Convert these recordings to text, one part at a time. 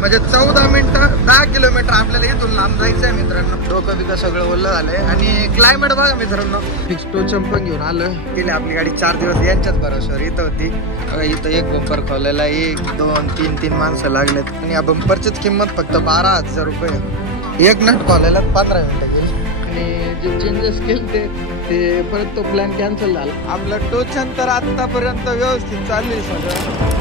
म्हणजे 14 मिनिटं 10 किलोमीटर आपल्याला इथून लांब जायचं आहे मित्रांनो. डोकं बिकं सगळं ओलं झालंय आणि क्लायमेट बघा मित्रांनो. फिक्स टोचन पण घेऊन आलं. गेली आपली गाडी 4 दिवस यांच्याच भरोश्यावर इथं होती. इथं एक बंपर खोलायला 1 2 3 3 माणसं लागलेत आणि या बंपरचीच किंमत फक्त 12,000 रुपये. एक नट खोलायला 15 मिनिटं गेली आणि जे चेंजेस केले ते परत तो प्लॅन कॅन्सल झाला. आपलं टोचन तर आतापर्यंत व्यवस्थित चालू आहे सगळं.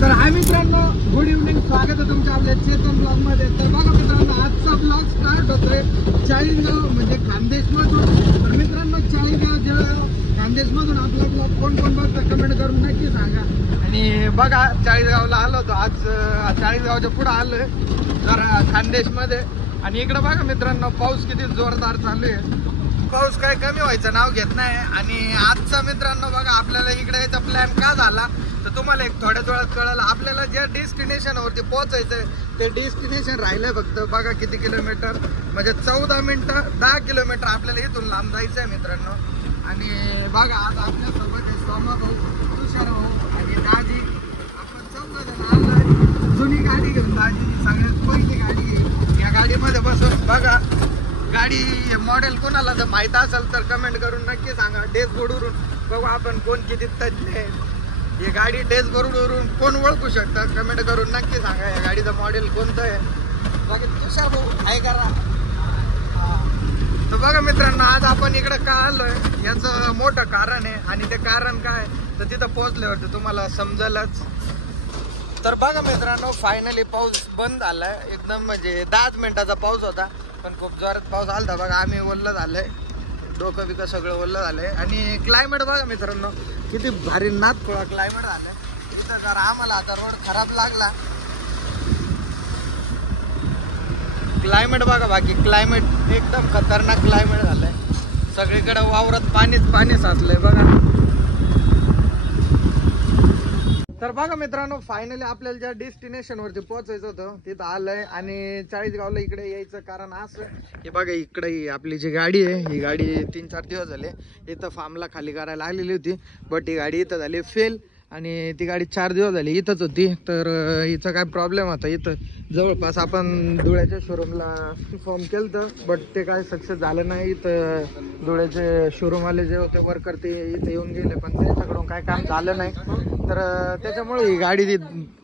तर हाय मित्रांनो, गुड इव्हनिंग. स्वागत आहे तुमच्या आपल्या चेतन ब्लॉग मध्ये. तर बघा मित्रांनो, आजचा ब्लॉग स्टार्ट होतोय चाळीसगाव म्हणजे खानदेश मधून. तर मित्रांनो, चाळीसगाव खानदेश मधून आपला ब्लॉग कोण कोण बघता कमेंट करून नक्की सांगा. आणि बघा चाळीसगावला आलो होतो आज. चाळीसगावच्या पुढे आलोय जरा खानदेश मध्ये. आणि इकडे बघा मित्रांनो, पाऊस किती जोरदार चालू आहे. पाऊस काय कमी व्हायचं नाव घेत नाही. आणि आजचा मित्रांनो बघा, आपल्याला इकडे यायचा प्लॅन का झाला तर तुम्हाला एक थोड्याच वेळात कळलं. आपल्याला ज्या डेस्टिनेशनवरती पोहोचायचंय ते डेस्टिनेशन राहिलंय फक्त बघा किती किलोमीटर, म्हणजे 14 मिनिटं 10 किलोमीटर आपल्याला इथून लांब जायचं आहे मित्रांनो. आणि बघा आज आपल्यासोबत आहे सोमा भाऊ, तुषार भाऊ आणि दाजी. आपण 14 जण आलोय. जुनी गाडी घेऊन दाजी, सगळ्यात पहिली गाडी आहे. या गाडीमध्ये बसून बघा. गाडी मॉडेल कोणाला जर माहीत असेल तर कमेंट करून नक्की सांगा. डॅशबोर्डवरून बघू आपण कोण किती तज्ञ आहे. ही गाडी डॅशबोर्डवरून कोण ओळखू शकतात कमेंट करून नक्की सांगा. या गाडीचं मॉडेल कोणतं आहे. बाकी तुषार भाऊ आहे करा. तर बघा मित्रांनो, आज आपण इकडं का आलोय याचं मोठं कारण आहे. आणि ते कारण काय तर तिथं पोहोचल्यावरती तुम्हाला समजेलच. तर बघा मित्रांनो, फायनली पाऊस बंद झालाय एकदम. म्हणजे 10 मिनिटाचा पाऊस होता पण खूप जोरात पाऊस आलता. बघा आम्ही ओल्लं झालंय, डोकं बिकं सगळं ओल्लं झालंय. आणि क्लायमेट बघा मित्रांनो, किती भारी नाथखोळा क्लायमेट झालंय इथं. जर आम्हाला आता रोड खराब लागला, क्लायमेट बघा, बाकी क्लायमेट एकदम खतरनाक क्लायमेट झालंय. सगळीकडे वावरात पाणीच पाणी साचलंय बघा. तर बघा मित्रांनो, फायनली आपल्याला ज्या डेस्टिनेशन वरती पोहोचायचं होतं तिथं आलंय. आणि चाळीसगावला इकडे यायचं कारण असं की बघा, इकडे आपली जी गाडी आहे ही गाडी 3-4 दिवस झाले इथं फार्मला खाली करायला आलेली होती. बट ही गाडी इथं झाली फेल. आणि ती गाडी 4 दिवस झाली इथंच होती. तर हिचा काय प्रॉब्लेम होता, इथं जवळपास आपण धुळ्याच्या शोरूमला फॉर्म केलं तर बट ते काय सक्सेस झालं नाही. इथं धुळ्याचे शोरूमवाले जे होते वर्कर ते इथं येऊन गेले पण त्यांच्याकडून काय काम झालं नाही. तर त्याच्यामुळे ही गाडी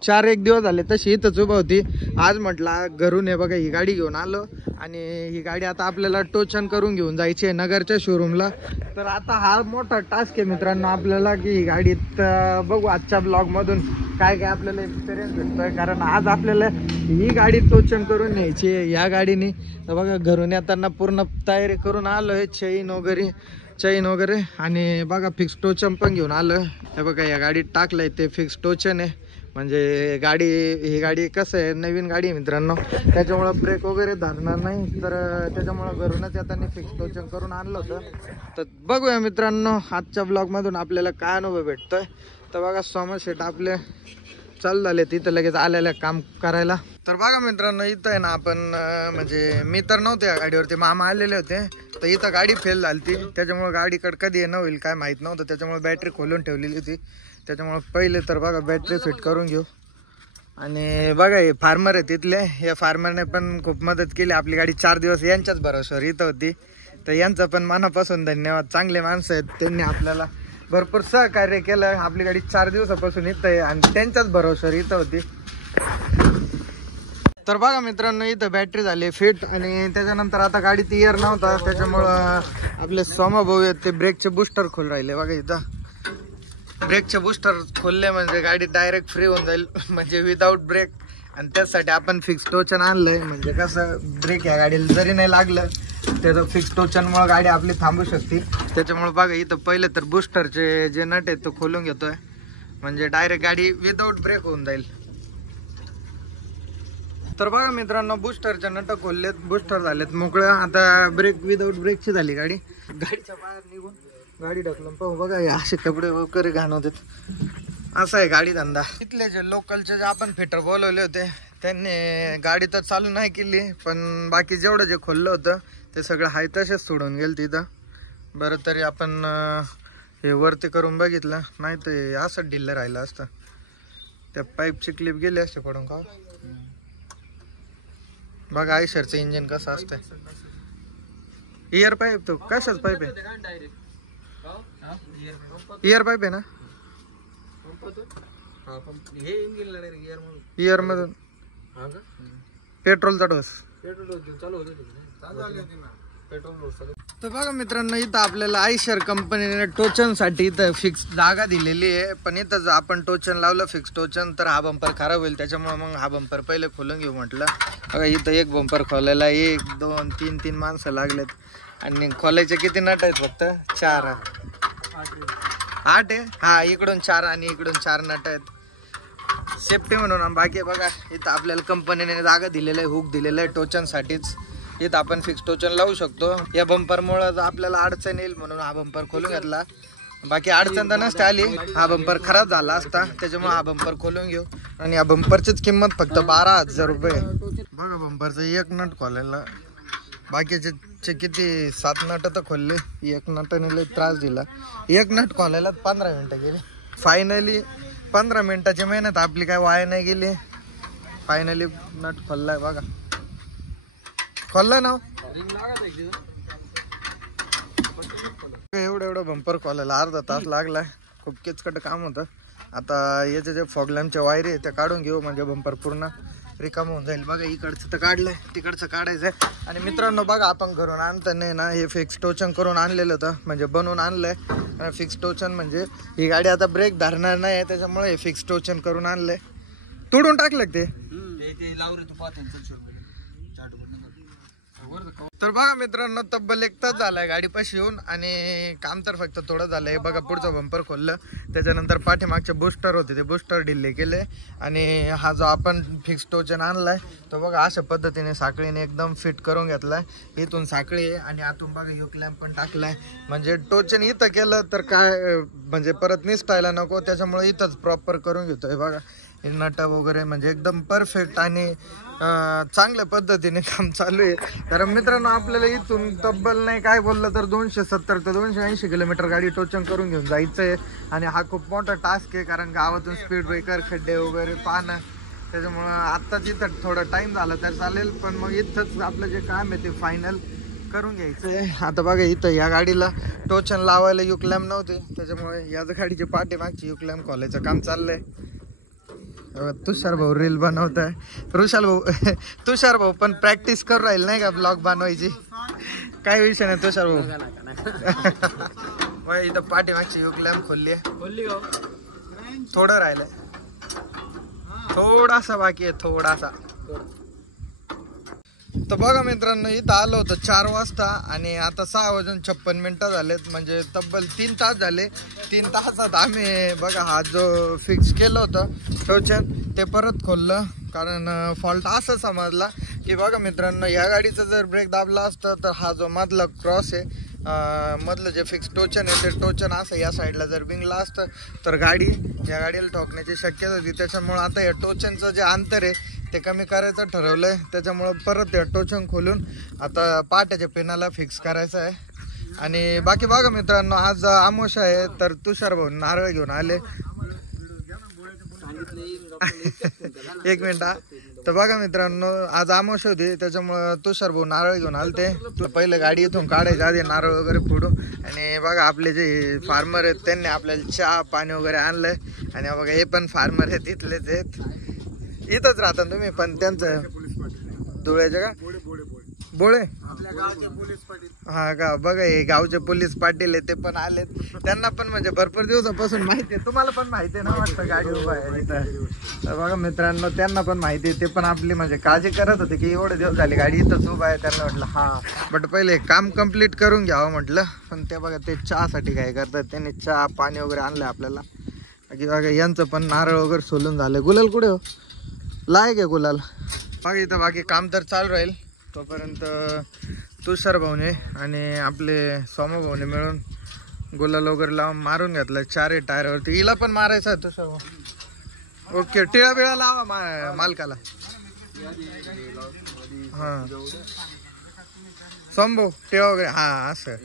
4-1 दिवस झाले तशी इथंच उभा होती. आज म्हटलं घरून आहे बघा ही गाडी घेऊन आलो. आणि ही गाडी आता आपल्याला टोचन करून घेऊन जायची आहे नगरच्या शोरूमला. तर आता हा मोठा टास्क आहे मित्रांनो आपल्याला की ही गाडीत बघू आजच्या ब्लॉगमधून काय काय आपल्याला एक्सपिरियन्स भेटतोय. कारण आज आपल्याला ही गाडी टोचन करून न्यायची आहे या गाडीने. तर बघा घरून येताना पूर्ण तयारी करून आलोय, चैन वगैरे. आणि बघा फिक्स टोचन पण घेऊन आलं. हे बघा या गाडीत टाकलंय ते फिक्स टोचन आहे. म्हणजे ही गाडी कसं आहे, नवीन गाडी आहे मित्रांनो, त्याच्यामुळं ब्रेक वगैरे धरणार नाही. तर त्याच्यामुळं घरूनच येताना फिक्स टोचन करून आणलं होतं. तर बघूया मित्रांनो आजच्या ब्लॉगमधून आपल्याला काय अनुभव भेटतोय. तर बघा सोमा शेट आपले चालू झाले तिथं लगेच आलेल्या काम करायला. तर बघा मित्रांनो, इथं आहे ना आपण म्हणजे मी तर नव्हते या गाडीवरती, मामा आलेले होते. तर इथं गाडी फेल झाली ती, त्याच्यामुळे गाडीकडे कधी येणं होईल काय माहीत नव्हतं. त्याच्यामुळे बॅटरी खोलून ठेवलेली होती. त्याच्यामुळे पहिले तर बघा बॅटरी फिट करून घेऊ. आणि बघा हे फार्मर आहे तिथले, या फार्मरने पण खूप मदत केली. आपली गाडी 4 दिवस यांच्याच भरोश्यावर इथं होती. तर यांचं पण मनापासून धन्यवाद. चांगले माणसं आहेत, त्यांनी आपल्याला भरपूर सहकार्य केलं. आपली गाडी 4 दिवसापासून इथं आहे आणि त्यांच्याच भरोश्यावर इथं होती. तर बघा मित्रांनो, इथं बॅटरी झाली फिट. आणि त्याच्यानंतर आता गाडीत इयर नव्हता त्याच्यामुळं आपले सोमा भाऊ आहेत ते ब्रेकचे बुस्टर खोल राहिले. बघा इथं ब्रेकचे बुस्टर खोलले म्हणजे गाडी डायरेक्ट फ्री होऊन जाईल, म्हणजे विदाऊट ब्रेक. आणि त्यासाठी आपण फिक्स टोचन आणलंय. म्हणजे कसं ब्रेक या गाडीला जरी नाही लागलं त्याचं फिक्स टोचनमुळे गाडी आपली थांबू शकते. त्याच्यामुळे बघा इथं पहिले तर बुस्टरचे जे नट आहेत तो खोलून घेतोय, म्हणजे डायरेक्ट गाडी विदाऊट ब्रेक होऊन जाईल. तर बघा मित्रांनो, बुस्टरच्या नट खोललेत, बुस्टर झालेत मोकळं. आता ब्रेक विदाऊट ब्रेकची झाली गाडी. गाडीच्या बाहेर निघून गाडी ढकलून पाहू. बघा असे कपडे वगैरे घाण होते. असा आहे गाडी धंदा. इथले जे लोकलचे जे आपण फिटर बोलवले होते त्यांनी गाडी तर चालू नाही केली, पण बाकी जेवढं जे खोललं होतं ते सगळं हाय तसेच सोडून गेलं तिथं. बरं तरी आपण हे वरती करून बघितलं, नाही तर असं ढिल्लं राहिलं असतं. त्या पाईपची क्लिप गेली असते पडून का. बघा आयशरचं इंजिन कसं असतंय. इयर पाईप तो कशाच पाईप आहे? इयर पाईप आहे ना? इयर मधून पेट्रोलचा डोस. तर बघा मित्रांनो, इथं आपल्याला आयशर कंपनीने टोचन साठी इथं फिक्स जागा दिलेली आहे. पण इथं आपण टोचन लावलं फिक्स टोचन तर हा बंपर खराब होईल. त्याच्यामुळे मग हा बंपर पहिले खोलून घेऊ म्हटलं. बघा इथं एक बंपर खोलायला 1 2 3 3 माणसं लागलेत. आणि खोलायचे किती नट आहेत? फक्त 4 8 आहे. हा, इकडून 4 आणि इकडून 4 नट आहेत सेफ्टी म्हणून. बाकी बघा इथं आपल्याला कंपनीने जागा दिलेलं आहे, हुक दिलेलं आहे टोचन साठीच. इथं आपण फिक्स टोचन लावू शकतो. या बंपरमुळं आपल्याला अडचण येईल म्हणून हा बंपर खोलून घेतला. बाकी अडचण तर नसते आली, हा बंपर खराब झाला असता. त्याच्यामुळे हा बंपर खोलून घेऊ. आणि या बंपरचीच किंमत फक्त 12,000 रुपये. बघा बंपरचं एक नट खोलायला, बाकीचे किती 7 नट तर खोलले. एक नटाने लय त्रास दिला. एक नट खोलायला 15 मिनिटं गेली. फायनली 15 मिनिटाची मेहनत आपली काय वाया नाही गेली. फायनली नट खोललाय. बघा खोलला ना. एवढं बंपर खोलायला अर्धा तास लागलाय. खूप किचकट काम होतं. आता याचे जे फॉग लॅम्पच्या वायरी आहे त्या काढून घेऊ, म्हणजे बंपर पूर्ण रिकाम होऊन जाईल. बघा इकडचं तर काढलंय, तिकडचं काढायचंय. आणि मित्रांनो बघा, आपण घरून आणताना ना हे फिक्स टोचन करून आणलेलं होतं, म्हणजे बनवून आणलंय. फिक्स टोचन म्हणजे ही गाडी आता ब्रेक धरणार नाही, त्याच्यामुळे हे फिक्स टोचन करून आणलंय. तोडून टाकलं ते. तर बघा मित्रांनो, तब्बल 1 तास झालाय गाडी पाशी येऊन आणि काम तर फक्त थोडं झालंय. बघा पुढचं बंपर खोललं, त्याच्यानंतर पाठीमागचे बुस्टर होते ते बुस्टर ढिल्ले केले. आणि हा जो आपण फिक्स टोचन आणलाय तो बघा अशा पद्धतीने साखळीने एकदम फिट करून घेतलाय. इथून साखळी आहे आणि आतून बघा युक लॅम्प पण टाकलाय. म्हणजे टोचन इथं केलं तर काय म्हणजे परत निसटायला नको, त्याच्यामुळे इथंच प्रॉपर करून घेतोय. बघा नट वगैरे म्हणजे एकदम परफेक्ट आणि चांगल्या पद्धतीने काम चालू आहे. तर मित्रांनो, आपल्याला इथून तब्बल नाही काय बोललं तर 270 ते 280 किलोमीटर गाडी टोचन करून घेऊन जायचं आहे. आणि हा खूप मोठा टास्क आहे, कारण गावातून स्पीड ब्रेकर खड्डे वगैरे पाहणं. त्याच्यामुळं आत्ताच इथं थोडा टाइम झाला तर चालेल, पण मग इथंच आपलं जे काम आहे ते फायनल करून घ्यायचं आहे. आता बघा इथं या गाडीला टोचन लावायला युक लॅम्प नव्हते, त्याच्यामुळे याच गाडीचे पाठीमागची युक लॅम्प खोलायचं काम चाललंय. तुषार भाऊ रील बनवताय. तुषार भाऊ पण प्रॅक्टिस करू राहील नाही का ब्लॉग बनवायची. काय विषय नाही तुषार भाऊ. इथं पाठीमागची युक लॅम्प खोलली आहे, थोडं राहिलंय, थोडासा बाकी आहे, थोडासा. तर बघा मित्रांनो, इथं आलो होतं 4 वाजता आणि आता 6:56 झालेत, म्हणजे तब्बल 3 तास झाले. 3 तासात आम्ही बघा हा जो फिक्स केलं होतं टोचन ते परत खोललं. कारण फॉल्ट असं समजला की बघा मित्रांनो, या गाडीचं जर ब्रेक दाबला असतं तर हा जो मधला क्रॉस आहे, मधलं जे फिक्स टोचन आहे ते टोचन असं या साईडला जर बिंगला असतं तर या गाडीला ठोकण्याची शक्यता होती. त्याच्यामुळं आता या टोचनचं जे अंतर आहे ते कमी करायचं ठरवलंय. त्याच्यामुळं परत या टोचन खोलून आता पाट्याच्या पिनाला फिक्स करायचं आहे. आणि बाकी बघा मित्रांनो, आज आमोशा आहे तर तुषार भाऊ नारळ घेऊन आले. 1 मिनिट. तर बघा मित्रांनो, आज आमोशा होती, त्याच्यामुळं तुषार भाऊ नारळ घेऊन आले. ते पहिले गाडी इथून काढायच्या आधी नारळ वगैरे फोडू. आणि बघा आपले जे फार्मर आहेत त्यांनी आपल्याला चहा पाणी वगैरे आणलंय. आणि बघा हे पण फार्मर आहेत, इथलेच आहेत, इथंच राहता तुम्ही पण. त्यांचं धुळ्याचे का बोळे हा का. बघा हे गावचे पोलीस पाटील आहे, ते पण आलेत. त्यांना पण म्हणजे भरपूर दिवसापासून माहिती आहे, तुम्हाला पण माहिती आहे ना वाटतं गाडी उभा आहे इथं. तर बघा मित्रांनो, त्यांना पण माहिती आहे, ते पण आपली म्हणजे काळजी करत होते की एवढे दिवस झाले गाडी इथंच उभा आहे. त्यांना म्हटलं हा बट पहिले काम कम्प्लीट करून घ्यावं म्हटलं. पण ते बघा ते चहासाठी काय करतात, त्यांनी चहा पाणी वगैरे आणलं आपल्याला. बाकी बघा यांचं पण नारळ वगैरे सोलून झालं. गुलाल कुठे हो लायक आहे गुलाल. बाकी इथं बाकी काम तर चालू राहील तोपर्यंत. तुषार भाऊने आणि आपले सोमा भाऊने मिळून गुलाल वगैरे लावून मारून घेतला 4 टायरवरती. हिला पण मारायचं आहे तुषार भाऊ. ओके, टिळा बिळा लावा मालकाला. हां सोम भाऊ टिळा वगैरे हां असं.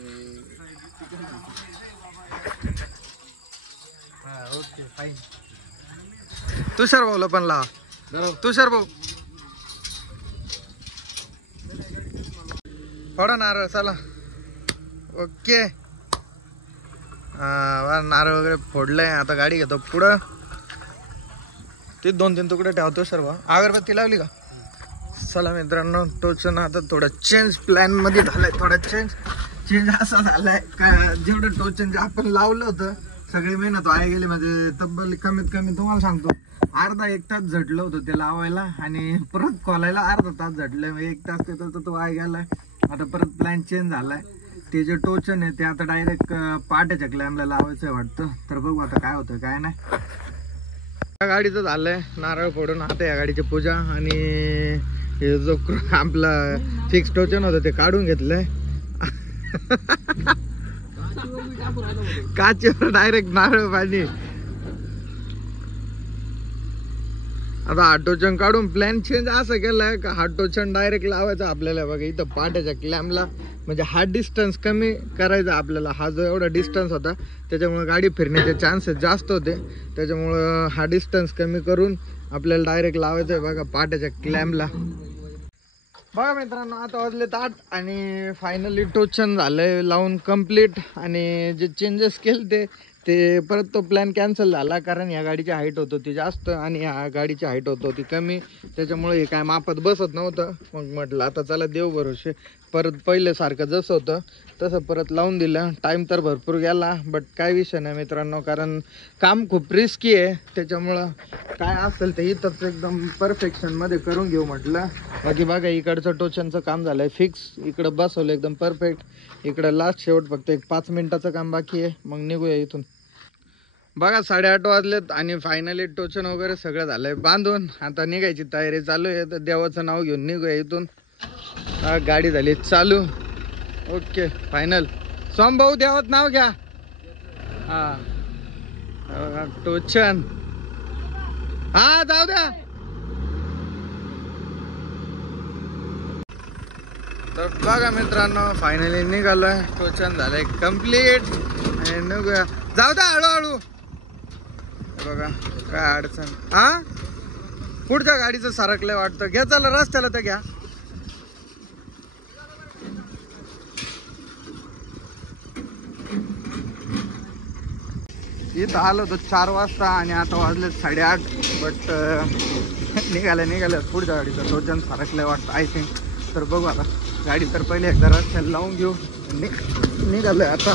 हां ओके फाईन. तुषार भाऊला पण लावा. तुषार भाऊ फोडा नारळ चला. ओके नारळ वगैरे फोडलंय. आता गाडी घेतो पुढं. ते 2-3 तुकडे ठेवतो सर्व. अगरबत्ती लावली का? चला मित्रांनो टोचन आता थोडं चेंज प्लॅन मध्ये झालंय. थोडा चेंज असा झालाय का जेवढं टोचन जे आपण लावलं होतं सगळी मेहनत वाया गेली. म्हणजे तब्बल कमीत कमी तुम्हाला सांगतो अर्धा 1 तास झटलं होतं ते लावायला आणि परत खोलायला अर्धा तास झटलं. 1 तास त्याचा तो वाया गेलाय. आता परत प्लॅन चेंज झालाय. ते जे टोचन आहे ते आता डायरेक्ट पाट्याच्या क्लॅमला लावायचं वाटतं. तर बघू आता काय होतं काय नाही. या गाडीचं झालंय नारळ फोडून. आता या गाडीची पूजा आणि हे जो आपला फिक्स टोचन होतं ते काढून घेतलंय. काचेवर डायरेक्ट नारळ पाणी. आता हा टोचन काढून प्लॅन चेंज असं केलाय का हा टोचन डायरेक्ट लावायचा आपल्याला. बघा इथं पाट्याच्या क्लॅमला. म्हणजे हा डिस्टन्स कमी करायचा आपल्याला. हा जो एवढा डिस्टन्स होता त्याच्यामुळे गाडी फिरण्याचे चान्सेस जास्त होते. त्याच्यामुळं हा डिस्टन्स कमी करून आपल्याला डायरेक्ट लावायचं आहे बघा पाट्याच्या क्लॅमला. बघा मित्रांनो आता वाजले 8 आणि फायनली टोचन झालंय लावून कम्प्लीट. आणि जे चेंजेस केले ते परत तो प्लॅन कॅन्सल झाला. कारण या गाडीची हाईट होत होती जास्त आणि ह्या गाडीची हाईट होत होती कमी. त्याच्यामुळे हे काय मापात बसत नव्हतं. मग म्हटलं आता चला देव भरोसे परत पहिल्यासारखं जसं होतं तसं परत लावून दिलं. टाईम तर भरपूर गेला बट काय विषय नाही मित्रांनो. कारण काम खूप रिस्की आहे. त्याच्यामुळं काय असेल ते इथंच एकदम परफेक्शनमध्ये करून घेऊ म्हटलं. बाकी बघा इकडचं टोचनचं काम झालंय फिक्स. इकडं बसवलं एकदम परफेक्ट. इकडं लास्ट शेवट फक्त 5 मिनिटाचं काम बाकी आहे. मग निघूया इथून. बघा 8:30 वाजलेत आणि फायनली टोचन वगैरे सगळं झालंय बांधून. आता निघायची तयारी चालू आहे. तर देवाचं नाव घेऊन निघूया इथून. गाडी झाली चालू. Okay final. सोम भाऊ देवात नाव घ्या. हा टोचन हा जाऊ द्या. तर बघा मित्रांनो फायनली निघालोय. टोचन झालंय कम्प्लीट आणि निघूया. जाऊ द्या हळूहळू. बघा काय अडचण. हा पुढच्या गाडीचं सरकलंय वाटतं. घ्या चला रस्त्याला तर घ्या. इथं आलो होतो 4 वाजता आणि आता वाजले 8:30. बट निघाल्या पुढच्या गाडीचं टोचन सरकलंय वाटतं आय थिंक. तर बघू आता गाडी तर पहिले एकदा रस्त्याला लावून घेऊ. निघालोय आता.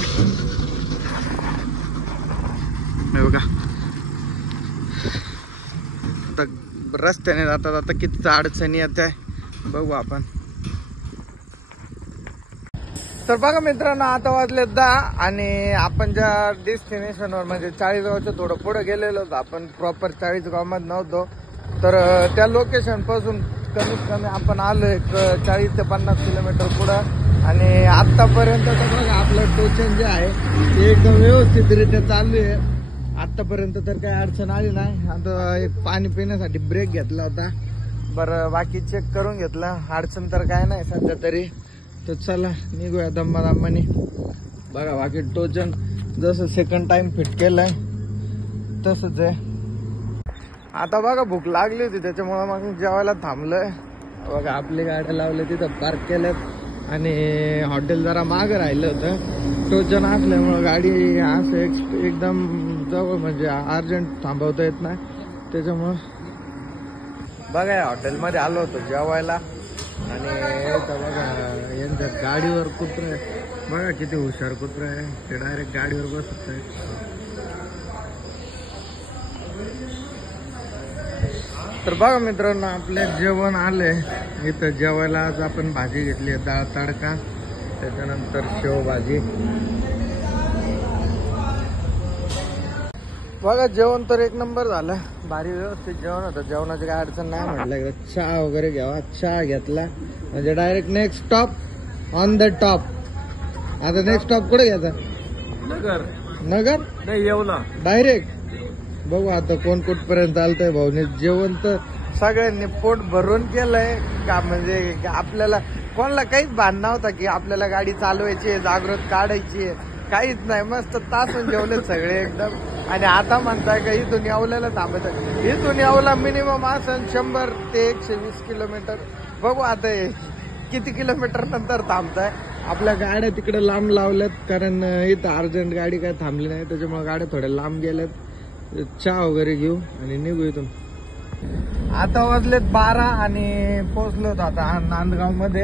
बघा रस्त्याने जाता किती अडचणी येत आहे बघू आपण. तर बघा मित्रांनो आता वाजले 10 आणि आपण ज्या डेस्टिनेशनवर म्हणजे 40 गावच्या थोडं पुढे गेलेलो होतो. आपण प्रॉपर 40 गावमध्ये नव्हतो. तर त्या लोकेशन पासून कमीत कमी आपण आलो एक 40 ते 50 किलोमीटर पुढं. आणि आतापर्यंत तर बघा आपलं टोचन जे आहे ते एकदम व्यवस्थितरित्या चालू आहे. आतापर्यंत तर काही अडचण आली नाही. आता एक पाणी पिण्यासाठी ब्रेक घेतला होता. बरं बाकी चेक करून घेतला. अडचण तर काय नाही सध्या तरी. तर चला निघूया दम्मादम्मानी. बघा बाकी टोचन जसं सेकंड टाइम फिट केलंय तसंच आहे. आता बघा भूक लागली होती त्याच्यामुळे मग जेवायला थांबलोय. बघा आपली गाड्या लावल्या तिथं पार्क केल्यात आणि हॉटेल जरा मागं राहिलं होतं. टोचन असल्यामुळं गाडी असं एकदम जवळ म्हणजे अर्जंट थांबवता येत नाही. त्याच्यामुळं बघा या हॉटेलमध्ये आलो होतो जेवायला. आणि बघा यांच्या गाडीवर कुत्रं आहे. बघा किती हुशार कुत्रं आहे. ते डायरेक्ट गाडीवर बसत आहे. तर बघा मित्रांनो आपले जेवण आले. इथं जेवायला आज आपण भाजी घेतली आहे डाळ तडका. त्याच्यानंतर शेवभाजी. बघा जेवण तर एक नंबर झालं. भारी व्यवस्थित जेवण होतं. जेवणाची काय अडचण नाही. म्हटलं चहा वगैरे घ्यावा. चहा घेतला म्हणजे direct next stop on the top. आता नेक्स्ट स्टॉप कुठे घ्यायचा? नगर नाही येवला डायरेक्ट. बघू आता कोण कुठपर्यंत आलतंय. भाऊने जेवण तर सगळ्यांनी पोट भरून केलंय का. म्हणजे आपल्याला कोणाला काहीच भान नव्हता की आपल्याला गाडी चालवायची आहे जागृत काढायची आहे. काहीच नाही. मस्त तासून जेवले सगळे एकदम. आणि आता म्हणताय का इथून येवल्याला थांबायचं. इथून येवला मिनिमम असं 100 ते 120 किलोमीटर. बघू आता किती किलोमीटर नंतर थांबताय. आपल्या गाड्या तिकडे लांब लावल्यात कारण इथं अर्जंट गाडी काय थांबली नाही, त्याच्यामुळे गाड्या थोड्या लांब गेल्यात. चहा वगैरे घेऊ आणि निघू इथून. आता वाजलेत 12 आणि पोहोचलो होतो आता नांदगाव मध्ये.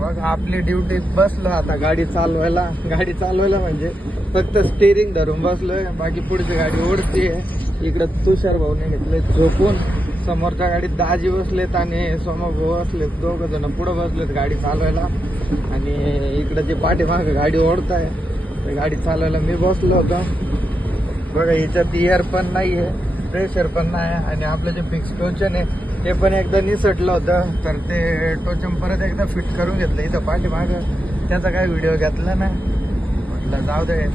बघ आपली ड्युटी बसलो आता गाडी चालवायला म्हणजे फक्त स्टेरिंग धरून बसलोय, बाकी पुढची गाडी ओढतीये. इकडे तुषार भाऊने घेतले झोपून, समोरच्या गाडीत दाजी बसलेत आणि सोमा भाऊ बसलेत, 2 जण पुढे बसलेत गाडी चालवायला. आणि इकडे जे पाठीमागे गाडी ओढताय ते गाडी चालवायला मी बसलो होतो. बघा हिच्यात एअर पण नाहीये, प्रेशर पण नाही, आणि आपलं जे फिक्स टोचन आहे ते पण एकदा निसटलं होतं, तर ते टोचन परत एकदा फिट करून घेतलं इथं पाठीमागं. त्याचा काही व्हिडिओ घेतला ना, म्हटलं जाऊ दे.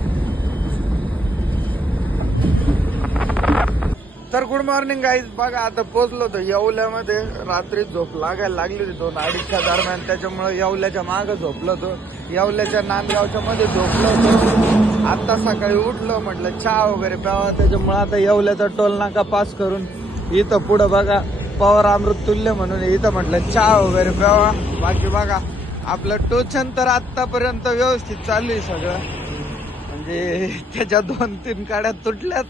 तर गुड मॉर्निंग गाईज. बघा आता पोहोचलो होतो येवल्यामध्ये. रात्री झोप लागायला लागली होती 2-2:30च्या दरम्यान, त्याच्यामुळे येवल्याच्या मागं झोपलो होतो. येवल्याच्या नांदगावच्या मध्ये झोपलो होतो. आता सकाळी उठलो, म्हटलं चहा वगैरे प्यावा, त्याच्यामुळे आता येवल्याचा टोल नाका पास करून इथं पुढं बघा पवार अमृत तुल्य म्हणून इथं म्हटलं चहा वगैरे प्यावा. बाकी बघा आपलं टोचन तर आतापर्यंत व्यवस्थित चालू आहे सगळं, म्हणजे त्याच्या 2-3 काड्या तुटल्यात,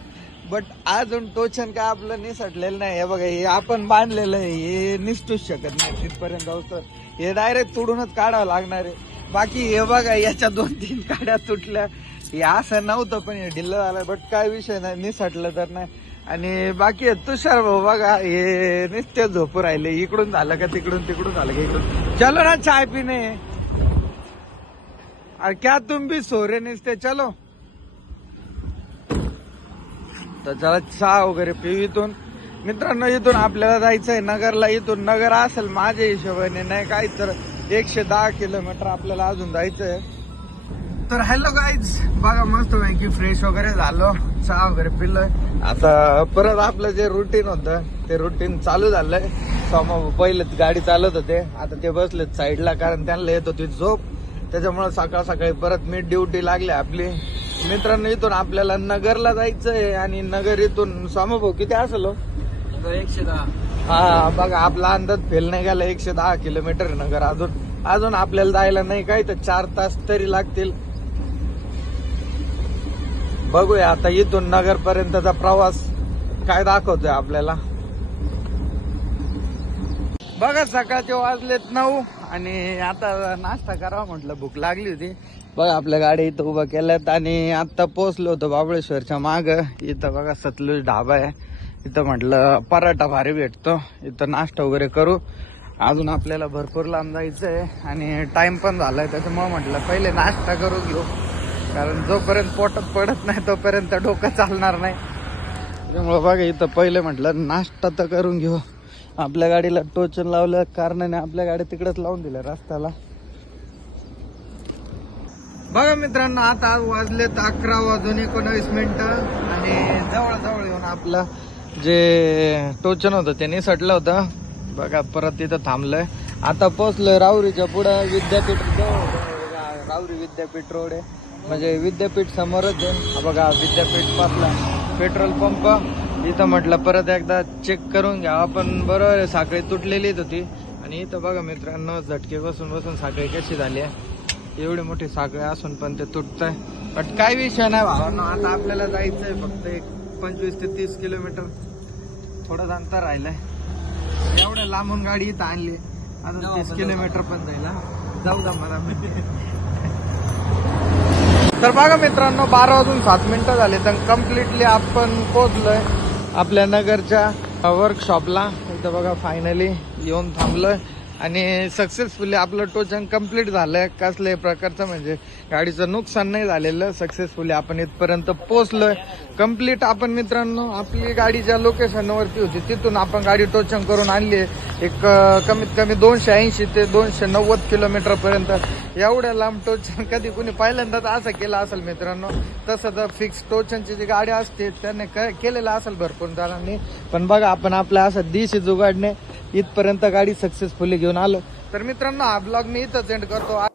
बट अजून टोचन काय आपलं निसटलेलं नाही. हे बघा हे आपण बांधलेलं आहे, हे निसटूच शकत नाही तिथपर्यंत जाऊ, हे डायरेक्ट तुडूनच काढावं लागणार आहे. बाकी हे बघा याच्या 2-3 काड्या तुटल्या, हे असं नव्हतं पण हे ढिल्लं झालं, बट काय विषय नाही, निसटलं तर नाही. आणि बाकी तुषार भाऊ बघा हे नुसते झोपू राहिले, इकडून झालं का तिकडून, तिकडून झालं का इकडून. चलो ना चाय पिणे, अरे क्या तुम भी सो रहे नुसते, चलो. तर चला चहा वगैरे पिऊ. इथून मित्रांनो इथून आपल्याला जायचंय नगरला. इथून नगर असेल माझ्या हिशोबाने नाही काय तर 110 किलोमीटर आपल्याला अजून जायचंय. तर हॅलो गाईज, बघा मस्त पैकी फ्रेश वगैरे झालो, चहा वगैरे पिलोय. आता परत आपलं जे रुटीन होतं ते रुटीन चालू झालंय. पहिले गाडी चालत होते, आता ते बसलेत साईडला कारण त्यांना येत होती झोप, त्याच्यामुळे सकाळ सकाळी परत मी ड्युटी लागली आपली. मित्रांनो इथून आपल्याला नगरला जायचंय आणि नगर इथून समभाऊ किती असेल 110. हा बघा आपला अंदाज फेल नाही गेला, 110 किलोमीटर नगर. अजून आपल्याला जायला नाही काय तर 4 तास तरी लागतील. बघूया आता इथून नगर पर्यंतचा प्रवास काय दाखवतोय आपल्याला. बघा सकाळचे वाजलेत 9 आणि आता नाश्ता करावा म्हटलं, भूक लागली होती. बघा आपल्या गाडी इथं उभा केल्यात आणि आता पोहोचलो होतो बाबळेश्वरच्या माग. इथं बघा सतलुज ढाबा आहे, इथं म्हटलं पराठा भारी भेटतो, इथं नाश्ता वगैरे करू. अजून आपल्याला भरपूर लांब जायचंय आणि टाइम पण झालाय, त्याच्यामुळे म्हटलं पहिले नाश्ता करू घेऊ, कारण जोपर्यंत पोटात पडत नाही तोपर्यंत डोकं चालणार नाही. त्यामुळे बघा इथं पहिले म्हटलं नाश्ता तर करून घेऊ. आपल्या गाडीला टोचन लावलं कारणाने आपल्या गाडी तिकडेच लावून दिल्या रस्त्याला. बघा मित्रांनो आता वाजलेत 11:19 आणि जवळ येऊन आपलं जे टोचन होतं ते निसटलं होतं. बघा परत तिथं थांबलंय. आता पोहोचलोय राहुरीच्या पुढं विद्यापीठ जवळ. राहुरी विद्यापीठ रोड आहे, म्हणजे विद्यापीठ समोरच आहे. बघा विद्यापीठ पासला पेट्रोल पंप. इथं म्हटलं परत एकदा चेक करून घ्या आपण. बरोबर आहे, साखळी तुटलेलीच होती. आणि इथं बघा मित्रांनो झटके बसून साखळी कशी झाली आहे. एवढी मोठी साखळी असून पण ते तुटतंय, बट काय विषय नाही भावांनो. आता आपल्याला जायचंय फक्त 25 ते 30 किलोमीटर, थोडंच अंतर राहिलंय. एवढ्या लांबून गाडी इथं आणली, अजून 30 किलोमीटर पण जाईल. जाऊ द्या मला. तर बघा मित्रांनो 12:07 झाले तर कम्प्लिटली आपण पोहोचलोय आपल्या नगरच्या वर्कशॉपला. इथं बघा फायनली येऊन थांबलोय आणि सक्सेसफुली आपलं टोचन कम्प्लीट झालंय. कसल्याही प्रकारचं म्हणजे गाडीचं नुकसान नाही झालेलं. सक्सेसफुली आपण इथपर्यंत पोहोचलोय कम्प्लीट. आपण मित्रांनो आपली गाडी ज्या लोकेशनवरती होती तिथून आपण गाडी टोचन करून आणली एक कमीत कमी 280 ते 290 किलोमीटर पर्यंत. एवढ्या लांब टोचन कधी कुणी पहिल्यांदाच असं केलं असेल मित्रांनो. तसं तर फिक्स टोचनची जी गाडी असते त्याने केलेलं असेल भरपूर जणांनी, पण बघा आपण आपल्या असं दिशी जुगाडणे इथपर्यंत गाडी सक्सेसफुली घेऊन आलो. तर मित्रांनो हा ब्लॉग मी इथंच एंड करतो.